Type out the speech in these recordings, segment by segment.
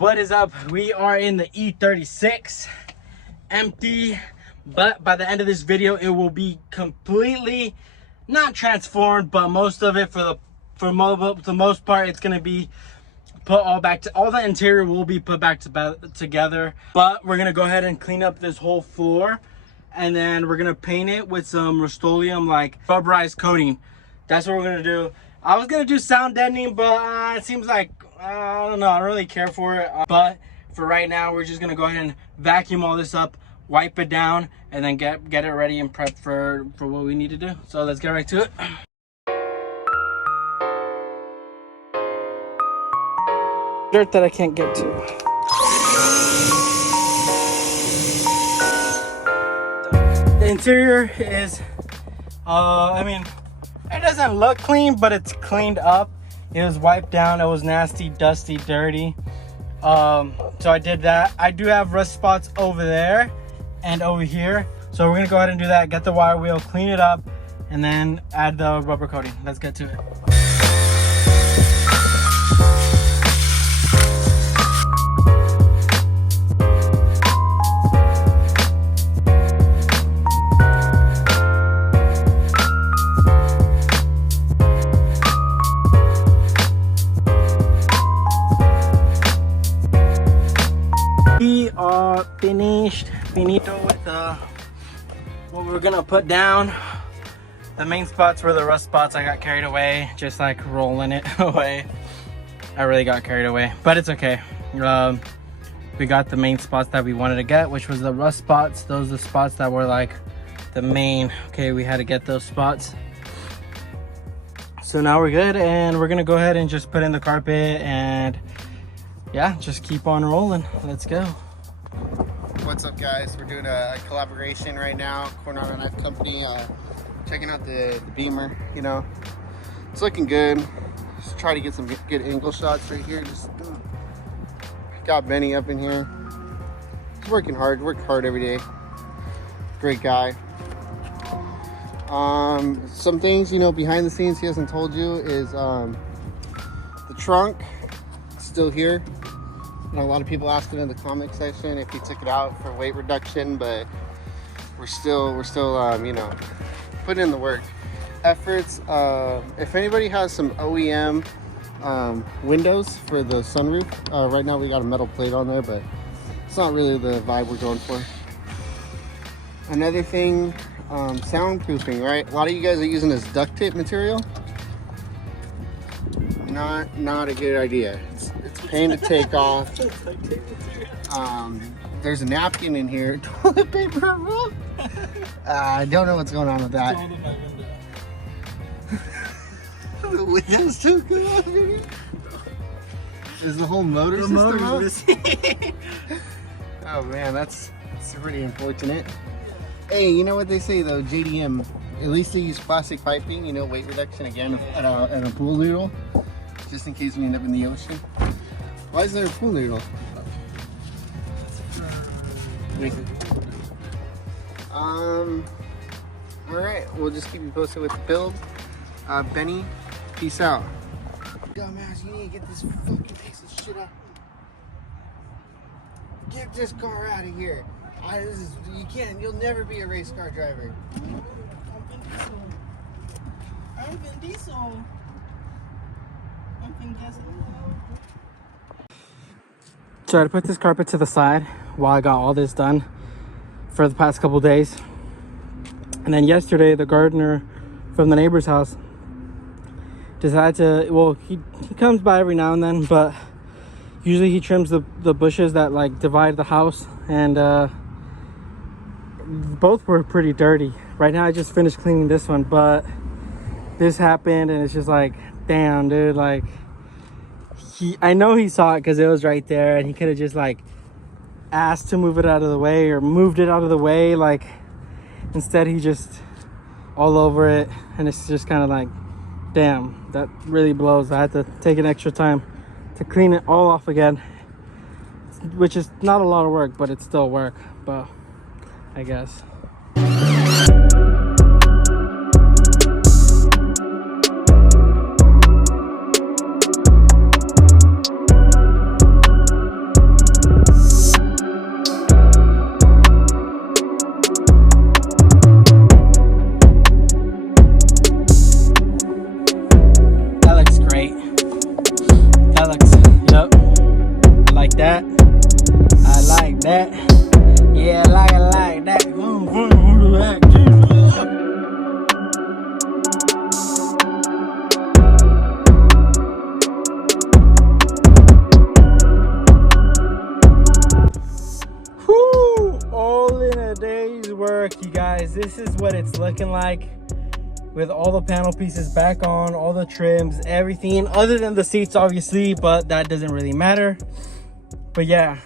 What is up? We are in the E36, empty, but by the end of this video it will be completely not transformed, but most of it for the most part it's gonna be put all back to, all the interior will be put back together. But we're gonna go ahead and clean up this whole floor, and then we're gonna paint it with some Rust-Oleum, like rubberized coating. That's what we're gonna do. I was gonna do sound deadening, but it seems like I don't know, I don't really care for it. But for right now, we're just gonna go ahead and vacuum all this up, wipe it down, and then get it ready and prep for what we need to do. So let's get right to it. Dirt that I can't get to. The interior is, I mean, it doesn't look clean, but it's cleaned up. It was wiped down. It was nasty, dusty, dirty. So I did that. I do have rust spots over there and over here. So we're gonna go ahead and do that. Get the wire wheel, clean it up, and then add the rubber coating. Let's get to it. We are finito with what we're gonna put down. The main spots were the rust spots. I got carried away, just like rolling it away. I really got carried away, but it's okay. We got the main spots that we wanted to get, which was the rust spots. Those are the spots that were like the main. Okay, we had to get those spots. So now we're good, and we're gonna go ahead and just put in the carpet, and yeah, just keep on rolling. Let's go. What's up, guys? We're doing a collaboration right now. Coronado Knife Company. Checking out the Beamer. You know, it's looking good. Just try to get some good angle shots right here. Just got Benny up in here. He's working hard. Work hard every day. Great guy. Some things, you know, behind the scenes he hasn't told you is the trunk still here. You know, a lot of people asked it in the comment section if he took it out for weight reduction, but we're still you know, putting in the work. Efforts. If anybody has some OEM windows for the sunroof, right now we got a metal plate on there, but it's not really the vibe we're going for. Another thing, soundproofing, right? A lot of you guys are using this duct tape material. Not a good idea. It's a pain to take off. There's a napkin in here. Toilet paper roll. I don't know what's going on with that. The window's too good. Is the whole motor system up? Oh man, that's pretty unfortunate. Hey, you know what they say though, JDM, at least they use plastic piping, you know, weight reduction again at a pool noodle, just in case we end up in the ocean. Why is there a pool noodle? Alright, we'll just keep you posted with the build. Benny, peace out. Dumbass, you need to get this fucking piece of shit out. Get this car out of here. You can't, you'll never be a race car driver. I'm Vin Diesel. So I had to put this carpet to the side while I got all this done for the past couple days. And then yesterday, the gardener from the neighbor's house decided to, well, he comes by every now and then, but usually he trims the bushes that like divide the house, and both were pretty dirty. Right now I just finished cleaning this one, but this happened, and it's just like, damn, dude, like I know he saw it because it was right there, and he could have just like asked to move it out of the way or moved it out of the way. Like instead he just all over it, and it's just kind of like, damn, that really blows. I had to take an extra time to clean it all off again, which is not a lot of work, but it's still work, but I guess. that. I like that. Yeah, I like that. Whew, all in a day's work, you guys. This is what it's looking like with all the panel pieces back on, all the trims, everything other than the seats, obviously, but that doesn't really matter. But yeah,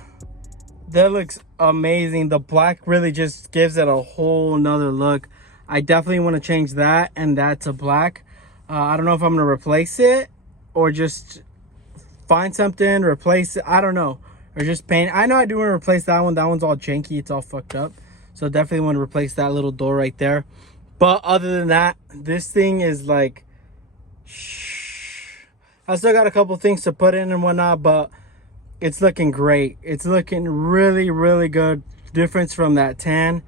that looks amazing. The black really just gives it a whole nother look. I definitely want to change that and that to black. I don't know if I'm gonna replace it or just find something, replace it. I don't know, or just paint. I know I do want to replace that one. That one's all janky, it's all fucked up, so definitely want to replace that little door right there. But other than that, this thing is like, I still got a couple things to put in and whatnot, but it's looking great. It's looking really, really good. Difference from that tan,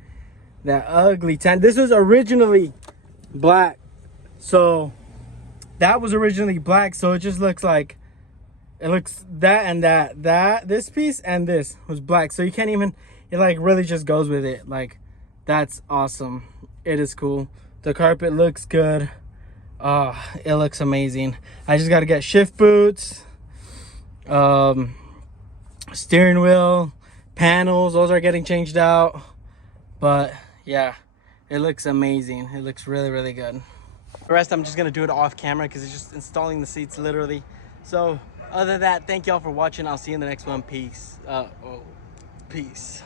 that ugly tan. This was originally black, so that was originally black, so it just looks like, it looks that and that this piece and this was black, so you can't even, it like really just goes with it. Like, that's awesome. It is cool. The carpet looks good. It looks amazing. I just got to get shift boots, steering wheel, panels, those are getting changed out. But yeah, it looks amazing. It looks really, really good. The rest I'm just gonna do it off camera because it's just installing the seats literally. So other than that, thank y'all for watching. I'll see you in the next one. Peace. Peace.